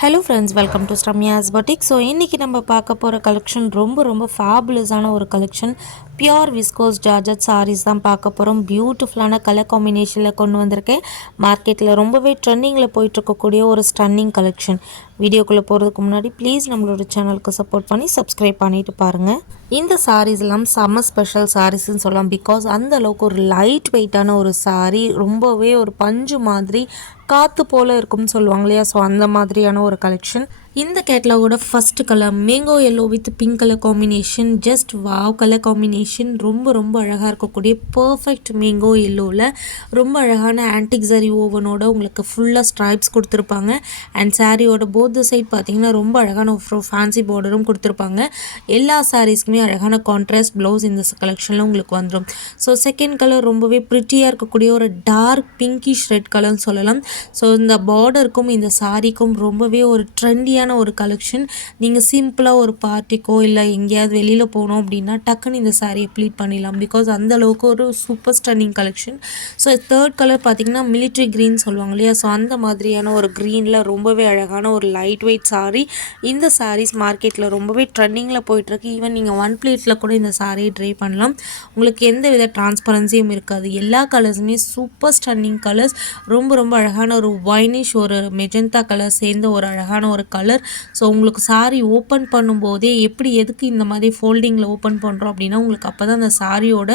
Hello friends welcome to Sramya's பட்டிக் so இன்றைக்கி நம்ம பார்க்க போகிற கலெக்ஷன் ரொம்ப ரொம்ப ஃபேபுலஸான ஒரு collection pure viscose georgette sarees தான் பார்க்க போகிறோம் பியூட்டிஃபுல்லான கலர் காம்பினேஷனில் கொண்டு வந்திருக்கேன். மார்க்கெட்டில் ரொம்பவே ட்ரெண்டிங்கில் போயிட்டுருக்கக்கூடிய ஒரு ஸ்டன்னிங் கலெக்ஷன் வீடியோக்குள்ளே போகிறதுக்கு முன்னாடி ப்ளீஸ் நம்மளோட சேனலுக்கு சப்போர்ட் பண்ணி சப்ஸ்கிரைப் பண்ணிவிட்டு பாருங்கள் இந்த சாரீஸ் எல்லாம் செம்ம ஸ்பெஷல் சாரீஸ்ன்னு சொல்லலாம். பிகாஸ் அந்த அளவுக்கு ஒரு லைட் வெயிட்டான ஒரு சாரீ ரொம்பவே ஒரு பஞ்சு மாதிரி காற்று போல் இருக்கும்னு சொல்லுவாங்க இல்லையா? ஸோ அந்த மாதிரியான ஒரு கலெக்ஷன் இந்த கேட்லாகோட first colour mango yellow with pink colour combination just wow colour combination ரொம்ப ரொம்ப அழகாக இருக்கக்கூடிய பர்ஃபெக்ட் மேங்கோ எல்லோவில் ரொம்ப அழகான ஆன்டிக் சாரி ஓவனோட உங்களுக்கு ஃபுல்லாக ஸ்ட்ரைப்ஸ் கொடுத்துருப்பாங்க. அண்ட் சாரியோட போத் சைட் பார்த்தீங்கன்னா ரொம்ப அழகான ஒரு ஃபேன்சி பார்டரும் கொடுத்துருப்பாங்க. எல்லா சாரீஸ்க்குமே அழகான கான்ட்ராஸ்ட் ப்ளவுஸ் இந்த கலெக்ஷனில் உங்களுக்கு வந்துடும் ஸோ செகண்ட் கலர் ரொம்பவே ப்ரிட்டியாக இருக்கக்கூடிய ஒரு டார்க் பிங்கிஷ் ரெட் கலர்னு சொல்லலாம். ஸோ இந்த பார்டருக்கும் இந்த சாரிக்கும் ரொம்பவே ஒரு ட்ரெண்டியான ஒரு கலெக்ஷன் நீங்கள் சிம்பிளாக ஒரு பார்ட்டிக்கோ இல்லை எங்கேயாவது வெளியில் போனோம் அப்படின்னா டக்குன்னு இந்த சாரியை ப்ளீட் பண்ணிடலாம். பிகாஸ் அந்த அளவுக்கு ஒரு super stunning collection so third colour பார்த்தீங்கன்னா மிலிட்ரி க்ரீன் சொல்லுவாங்க இல்லையா? ஸோ அந்த மாதிரியான ஒரு க்ரீனில் ரொம்பவே அழகான ஒரு லைட் வெயிட் சாரி இந்த சாரீஸ் மார்க்கெட்டில் ரொம்பவே ட்ரெண்டிங்கில் போயிட்டுருக்கு. ஈவன் நீங்கள் ஒன் பிளேட்டில் கூட இந்த சாரியை ட்ரை பண்ணலாம். உங்களுக்கு எந்த வித டிரான்ஸ்பரன்சியும் இருக்காது. எல்லா கலர்ஸுமே சூப்பர் ஸ்டன்னிங் கலர்ஸ் ரொம்ப ரொம்ப அழகான ஒரு வைனிஷ் ஒரு மெஜந்தா கலர் சேர்ந்த ஒரு அழகான ஒரு கலர் ஸோ உங்களுக்கு சாரி ஓப்பன் பண்ணும்போதே எப்படி எதுக்கு இந்த மாதிரி ஃபோல்டிங்கில் ஓப்பன் பண்ணுறோம் அப்படின்னா உங்களுக்கு அப்போ தான் அந்த சாரியோட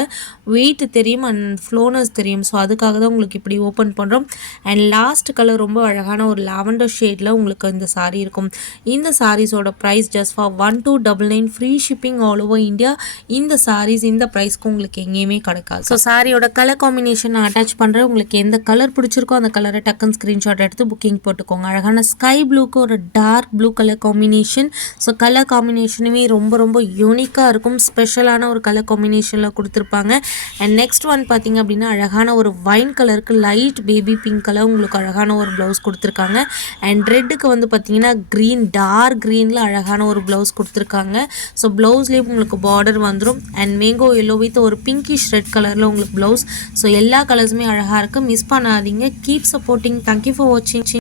வெயிட் தெரியும் அண்ட் ஃப்ளோனஸ் தெரியும். ஸோ அதுக்காக தான் உங்களுக்கு இப்படி ஓப்பன் பண்ணுறோம் அண்ட் லாஸ்ட் கலர் ரொம்ப அழகான ஒரு லாவெண்டர் ஷேடில் உங்களுக்கு இந்த சாரி இருக்கும். இந்த சாரீஸோட price just for one two double nine free shipping all over India இந்த சாரீஸ் இந்த ப்ரைஸ்க்கு உங்களுக்கு எங்கேயுமே கிடைக்காது. ஸோ சாரியோட கலர் காம்பினேஷன் நான் அட்டாச் பண்ணுறேன் உங்களுக்கு எந்த கலர் பிடிச்சிருக்கோ அந்த கலரை டக்குன்னு ஸ்க்ரீன்ஷாட் எடுத்து புக்கிங் போட்டுக்கோங்க. அழகான ஸ்கை ப்ளூக்கு ஒரு dark blue colour combination so colour காம்பினேஷனுமே ரொம்ப ரொம்ப யூனிக்காக இருக்கும். ஸ்பெஷலான ஒரு கலர் காம்பினேஷனில் கொடுத்துருப்பாங்க. அண்ட் நெக்ஸ்ட் ஒன் பார்த்தீங்க அப்படின்னா அழகான ஒரு வைன் கலருக்கு லைட் பேபி பிங்க் கலர் உங்களுக்கு அழகான ஒரு ப்ளவுஸ் கொடுத்துருக்காங்க. அண்ட் ரெட்டுக்கு வந்து பார்த்தீங்கன்னா க்ரீன் டார்க் க்ரீனில் அழகான ஒரு ப்ளவுஸ் கொடுத்துருக்காங்க. ஸோ ப்ளவுஸ்லேயும் உங்களுக்கு பார்டர் வந்துடும் அண்ட் மேங்கோ எல்லோ வித் ஒரு பிங்கிஷ் ரெட் கலரில் உங்களுக்கு ப்ளவுஸ் ஸோ எல்லா கலர்ஸுமே அழகாக இருக்குது மிஸ் பண்ணாதீங்க. கீப் சப்போர்ட்டிங் தேங்க்யூ ஃபார் வாட்சிங்